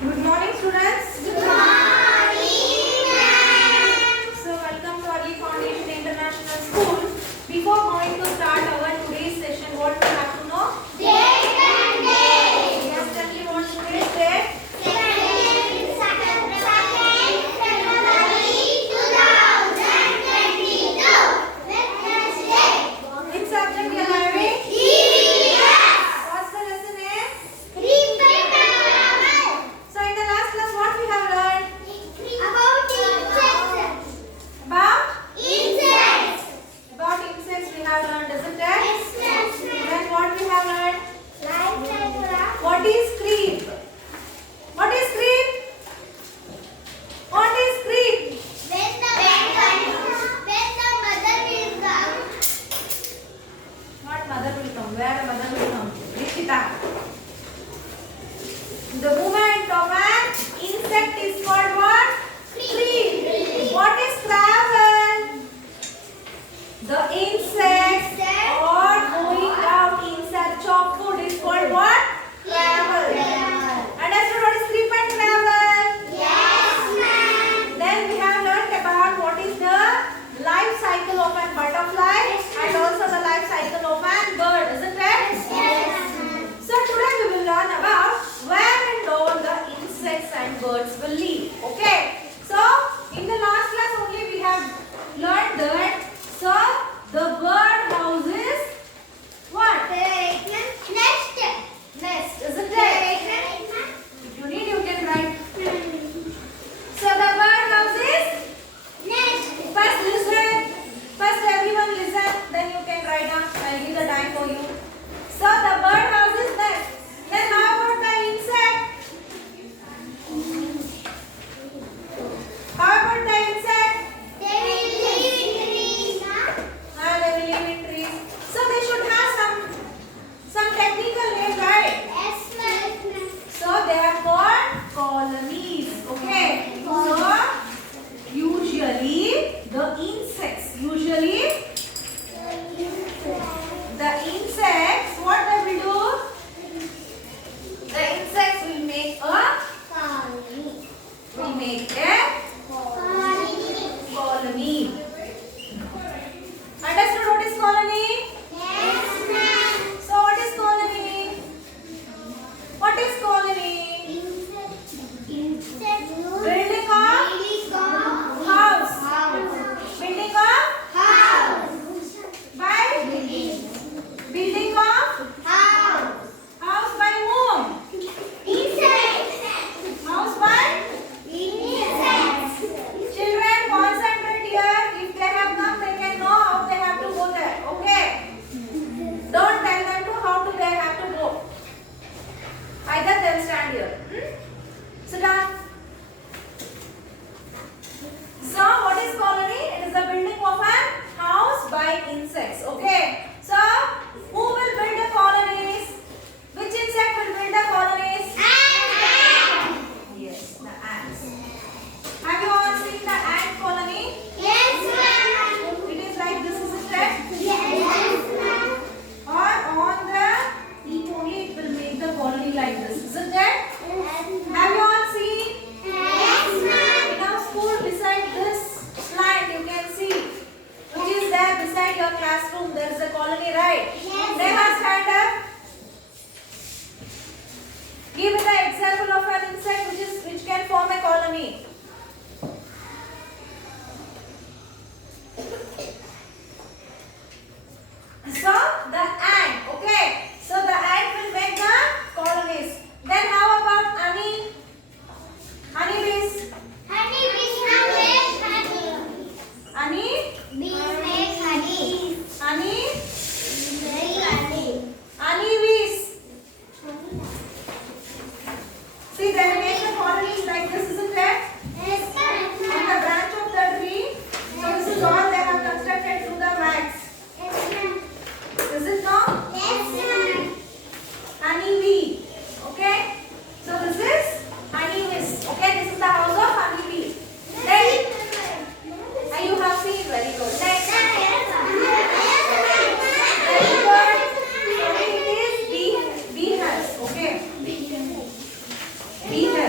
Good morning, students. Good morning, ma'am. So, welcome to Early Foundation International School. Before going to start our today's session, what we have to know? Date and date. Yes, tell me what today's date? Second February 2022. Wednesday. Which subject you are having? EVS. What's the lesson name? Repairable. So, in the last class, what we have learned? About insects. About? Insects. About insects we have learned, isn't it? Yes, ma'am. Then what we have learned? Life cycle. What is creep? What is creep? What is creep? When the mother will come. What mother will come? Where mother will come? Rishita. The movement of an insect is called what? Creep. What is travel? The insects are going out in search of food is called what? Travel. Understood what is creep and travel? Yes, ma'am. Then we have learned about what is the life cycle of a butterfly and also the life cycle of a bird, isn't it? So today we will learn about where and all the insects and birds will live. Okay. So in the last class only we have learned that the bird house is what? Nest, isn't it? If you need you can write. So the bird house is first listen. First everyone listen. Then you can write down. I'll give the time for you. So the bird house is nest. Then how about the insect? How about the insect? They will live in trees. So they should have some technical name, right? So they are called colonies. Okay. So usually the insects, what they will do? The insects will make a colony. Understood what is colony? So what is colony? What is colony? Building of house. Building of by building of house by whom? House by children. Concentrate here. If they have come, they can know how they have to go there. Okay. Don't tell them to how to they have to go. Either they'll stand here. Sit down. So what is colony? It is the building of a house by insects. Okay. So who will build the colonies? Which insect will build the colonies? Yes, the ants. Have you all seen the ant colony? It is like this, isn't it? Or on the leaf only it will make the colony like this, isn't it? Have you all seen? In our school beside this slide you can see which is there beside your classroom. There is a colony, right? Never stand up. Give me the example of an insect which can form a colony. So the ant, okay. So the ant will make the colonies. Then how about honey? Honeybees. Honeybees. See, they will make the colonies like this, isn't it? On the branch of the tree. So this is all they have constructed through the wax. Is it not? Honeybee. Okay. So this is honeybees. Okay, this is the house of honeybee. Then you have seen very good. Next. Very good. So it is bee house. Okay. Bee house.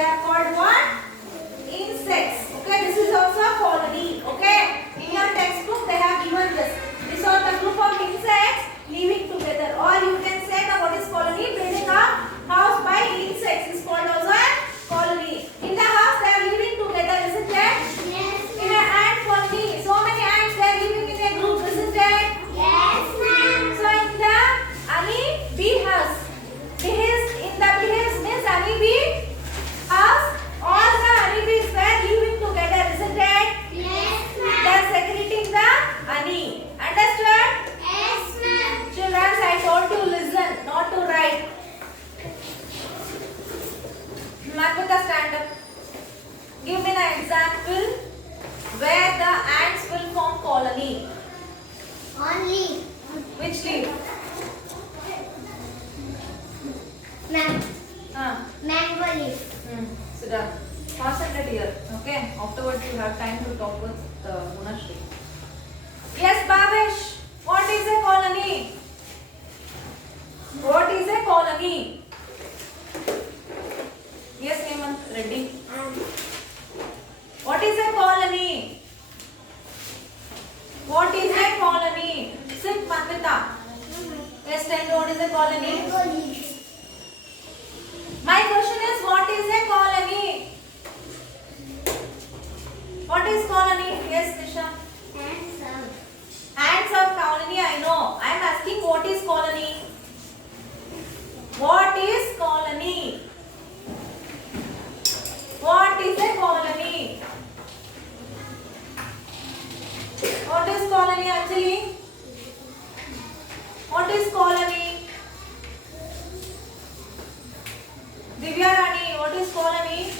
they are called what? Insects. Okay, this is also a colony. Okay, in your textbook they have given this. These are the group of insects living together. Or you can say that what is colony? Building a house by insects is called also a colony. In the house they are living together, isn't it? Yes, In an ant colony, so many ants they are living in a group, isn't it? yes, ma'am. So in the honey bee house, in the bee house means honey bee house, all the honey bees were living together, isn't it? Yes, They ma'am. are secreting the honey. Understood? Yes, ma'am. Children, I told you listen, not to write. Makutha, stand up. Give me an example where the ants will form colony. On leaf. Which leaf? Ma'am. Ah. Mango leaf. Sit down. Concentrate here. Okay. Afterwards, you have time to talk with Munashri. Yes, Bhavesh. What is a colony? What is a colony? Yes, Hemant Reddy. What is a colony? What is a colony? Sit, Manvita. Yes, tell me what is a colony? Mango leaf. My question is, what is a colony? What is colony? Yes, Nisha. Ants of colony, I know. I am asking, what is colony? What is colony? What is a colony? What is colony actually? What is colony? Divya Rani, what is colony?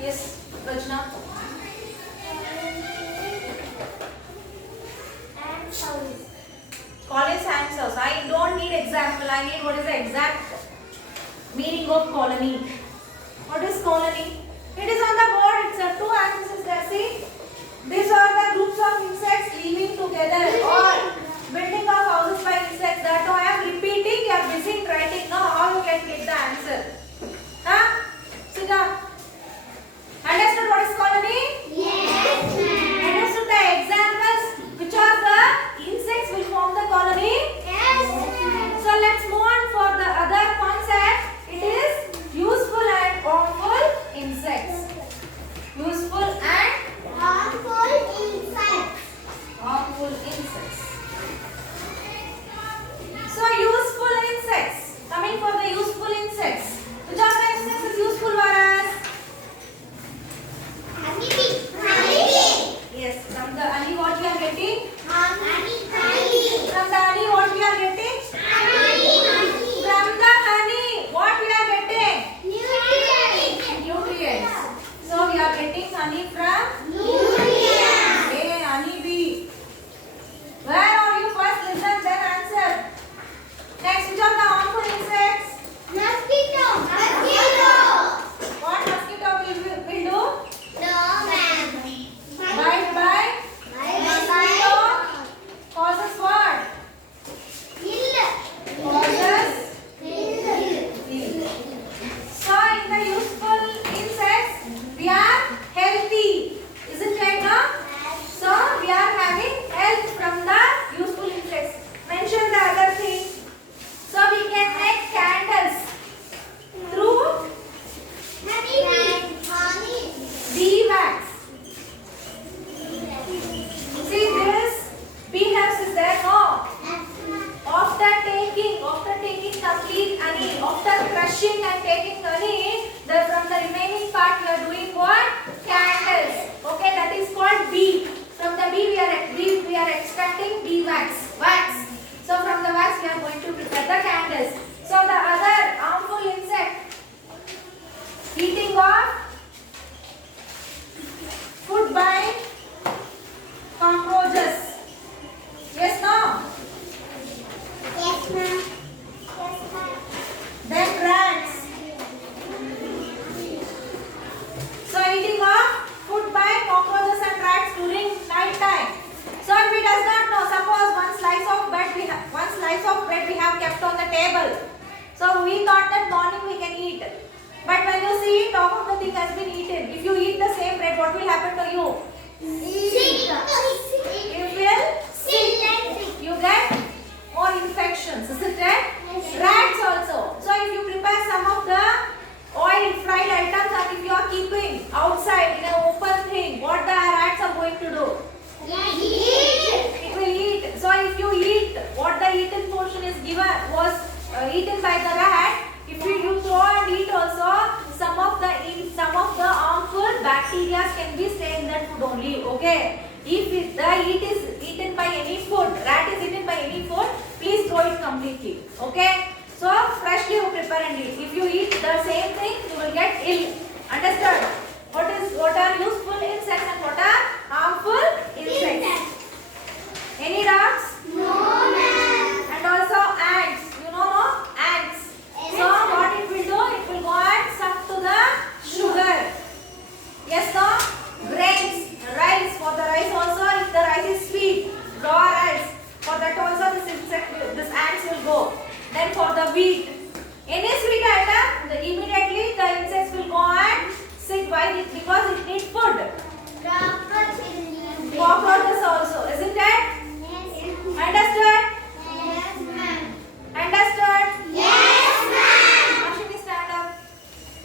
Yes, Rajna. Colony is ants house. I don't need example. I need what is the exact meaning of colony. What is colony? It is on the board. It's a two axes there. See, these are the groups of insects living together or building of houses by insects. That I am repeating. You are busy in writing. Now how you can get the answer? Huh? Sit down. Understood what is colony? Yes, ma'am. Understood the examples? Which are the insects will form the colony? Yes, ma'am. So let's move on for the other concept. It is useful and harmful insects. Useful and Harmful insects. harmful insects. So useful insects. Coming for the useful insects. Which are the insects is useful for us? Honeybee. Honeybee. Yes. From the honey what we are getting? Honey. Honey. From the honey what we are getting? Honey. From the honey what we are getting? Nutrients. Nutrients. So we are getting honey from Nutrients. A honey bee. Where are you? First listen, then answer. Next, which are the harmful insects? Mosquito. Mosquito. What mosquito will do? No, ma'am. Bite by mosquito causes what? Causes ill. So in the useful insects, we are healthy. Isn't right now? So we are having health from the useful insects. Mention the other thing. So we can make candles through bee wax. See this bee house is there, no? After taking complete honey, after crushing and taking honey, from the remaining part we are doing what? Candles. Okay, that is called bee. From the bee we are extracting bee wax. So from the wax we are going to prepare the candles. So the other harmful insect, eating of food by cockroaches. Yes, no? Yes, ma'am. Then rats. So we thought that morning we can eat. But when you see top of the thing has been eaten, if you eat the same bread, what will happen to you? Sick. You will sick. You get more infections, isn't it? Rats also. So if you prepare some of the oil fried items and if you are keeping outside in an open thing, what the rats are going to do? It will eat. So if you eat what the eaten portion is given was eaten by the rat, if you throw and eat also, some of the harmful bacteria can be stay in that food only. Okay. If the eat is eaten by any food, rat is eaten by any food, please throw it completely. Okay. So freshly you prepare and eat. If you eat the same thing, you will get ill. Understood? What are useful insects and what are harmful insects? Any doubts? No, ma'am. And also ants. You know no? Ants. So what it will do? It will go and suck to the sugar. Yes, no? Grains, rice. For the rice also, if the rice is sweet, raw rice. For that also this ants will go. Then for the wheat, any sweet item, immediately the insects will go and sit by it because it needs food. Cockroaches also, isn't it? Understood? Yes, ma'am. Understood? Yes, ma'am. Ashwini, stand up.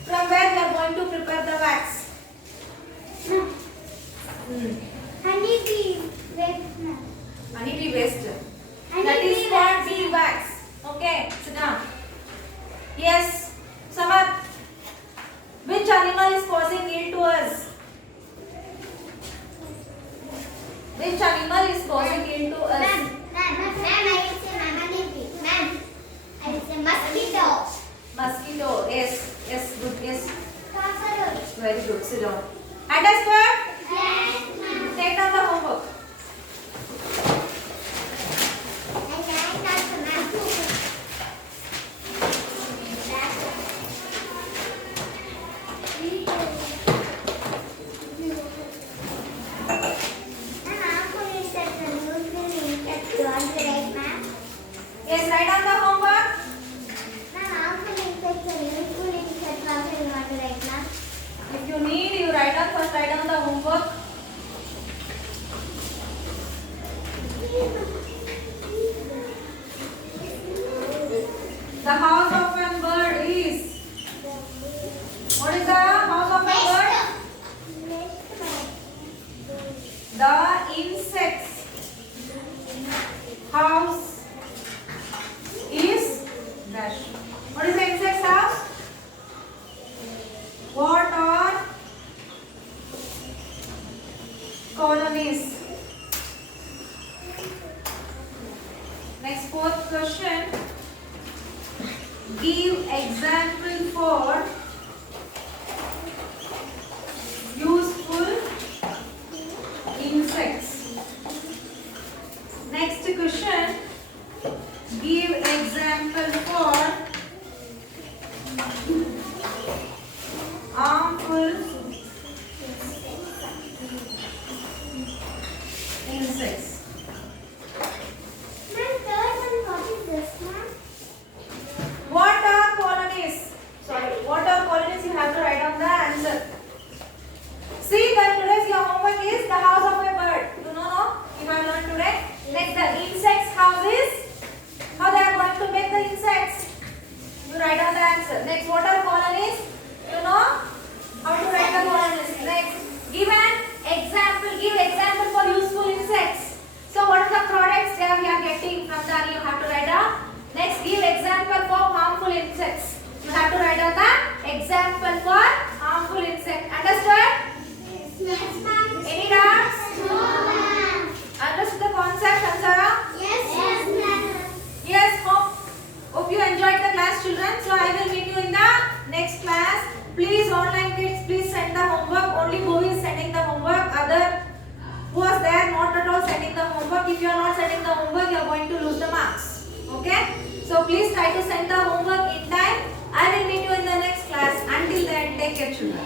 From where we are going to prepare the wax? Honeybee waste, ma'am. Honeybee waste. That Honeybee is called bee wax. Okay, sit down. Yes, Samad. Which animal is causing ill to us? Which animal is causing ill to us? Ma'am, I will say honeybee. Ma'am, I will say mosquito. Mosquito. Yes, yes, good, yes. Cockroach. Very good. Sit down. Understood? Yes, ma'am. Take down the homework. Yes, write down the homework. If you need, you write down first. Write down the homework. The house of a bird is. What is the house of a bird? The insect's house is dash. What is the insect's house? What are colonies? Next, fourth question. Give example for useful insects. Next question. Give example for harmful insects. What are colonies? Sorry, what are colonies? You have to write down the answer. See that today's your homework is the house of a bird. You know, no? You have learned today. Next, the insects' house is how they are going to make the insects. You write down the answer. Next, what are colonies? You know how to write the colonies. Next, give an example. Give example for useful insects. So, what are the products there we are getting from there? You have to write down. Next, give example for harmful insects. You have to write down the example for harmful insect. Understood? Yes, ma'am. Any doubts? No, ma'am. Understood the concept, Ansara? Yes, ma'am. Yes, hope you enjoyed the class, children. So I will meet you in the next class. Please, online kids, please send the homework. Only who is sending the homework. Other who was there not at all sending the homework. If you are not sending the homework, you are going to lose the marks. Okay? So please try to send the homework in time. I will meet you in the next class. Until then, take care, children.